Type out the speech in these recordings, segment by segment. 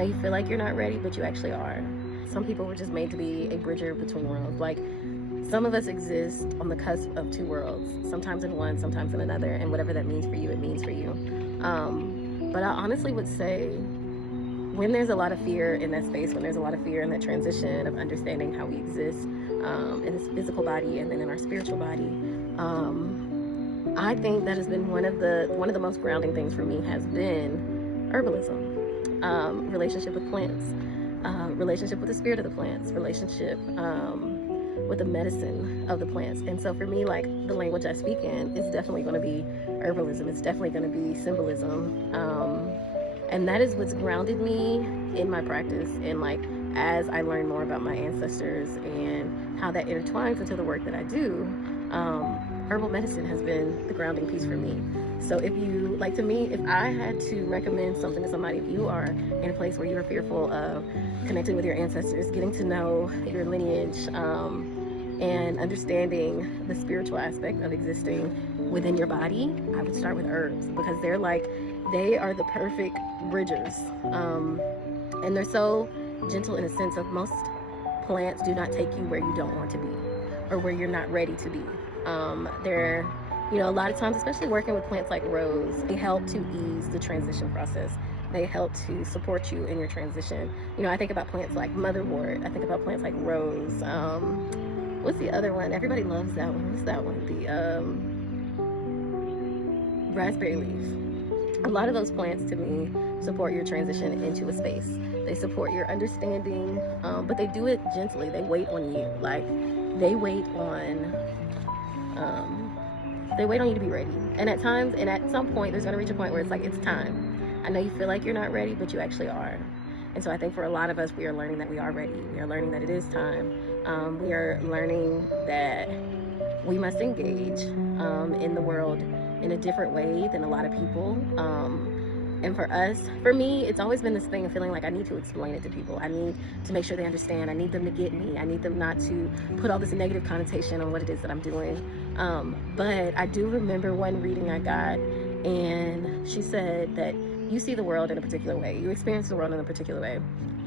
know you feel like you're not ready, but you actually are. Some people were just made to be a bridger between worlds. Like, some of us exist on the cusp of two worlds, sometimes in one, sometimes in another, and whatever that means for you, it means for you. But I honestly would say, when there's a lot of fear in that space, when there's a lot of fear in that transition of understanding how we exist in this physical body and then in our spiritual body, I think that has been one of the most grounding things for me has been herbalism, relationship with plants, relationship with the spirit of the plants, relationship with the medicine of the plants. And so for me, like, the language I speak in is definitely going to be herbalism. It's definitely going to be symbolism. And that is what's grounded me in my practice. And like, as I learn more about my ancestors and how that intertwines into the work that I do, herbal medicine has been the grounding piece for me. So if you, like, to me, if I had to recommend something to somebody, if you are in a place where you're fearful of connecting with your ancestors, getting to know your lineage, and understanding the spiritual aspect of existing within your body, I would start with herbs, because they are the perfect bridgers. And they're so gentle in a sense of, most plants do not take you where you don't want to be or where you're not ready to be. They're, a lot of times, especially working with plants like rose, they help to ease the transition process. They help to support you in your transition. I think about plants like motherwort. I think about plants like rose. What's the other one? Everybody loves that one. What's that one? The raspberry leaf. A lot of those plants, to me, support your transition into a space. They support your understanding, but they do it gently. They wait on you. Like, they wait on you to be ready. And at times, and at some point, there's going to reach a point where it's like, it's time. I know you feel like you're not ready, but you actually are. And so I think for a lot of us, we are learning that we are ready. We are learning that it is time. We are learning that we must engage in the world in a different way than a lot of people. And for me, it's always been this thing of feeling like I need to explain it to people. I need to make sure they understand. I need them to get me. I need them not to put all this negative connotation on what it is that I'm doing. But I do remember one reading I got, and she said that you see the world in a particular way. You experience the world in a particular way.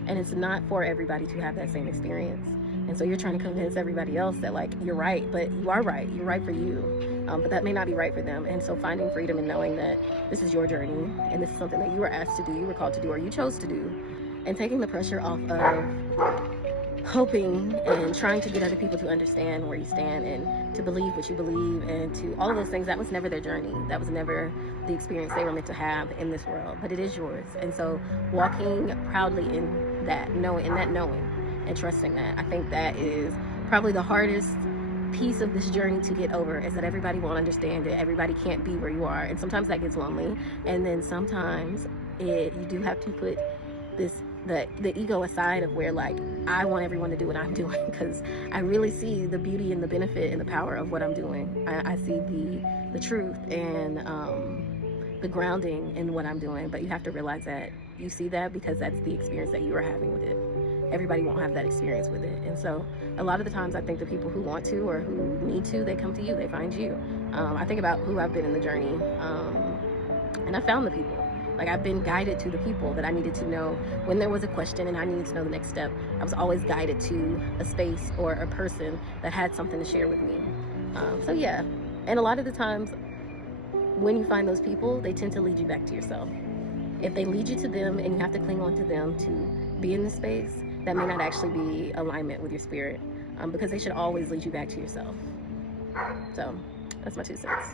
And it's not for everybody to have that same experience. And so you're trying to convince everybody else that, like, you're right, but you are right. You're right for you. But that may not be right for them. And so finding freedom in knowing that this is your journey and this is something that you were asked to do, you were called to do, or you chose to do, and taking the pressure off of hoping and trying to get other people to understand where you stand and to believe what you believe and to all of those things. That was never their journey. That was never the experience they were meant to have in this world, but it is yours. And so walking proudly in that knowing and trusting that, I think that is probably the hardest piece of this journey to get over, is that everybody won't understand it. Everybody can't be where you are, and sometimes that gets lonely. And then sometimes you do have to put the ego aside of where, like, I want everyone to do what I'm doing, because I really see the beauty and the benefit and the power of what I'm doing. I see the truth and the grounding in what I'm doing. But you have to realize that you see that because that's the experience that you are having with it. Everybody won't have that experience with it. And so a lot of the times I think the people who want to or who need to, they come to you, they find you. I think about who I've been in the journey, and I found the people. Like, I've been guided to the people that I needed to know when there was a question and I needed to know the next step. I was always guided to a space or a person that had something to share with me. So yeah, and a lot of the times when you find those people, they tend to lead you back to yourself. If they lead you to them and you have to cling on to them to be in this space, that may not actually be alignment with your spirit, because they should always lead you back to yourself. So that's my 2 cents.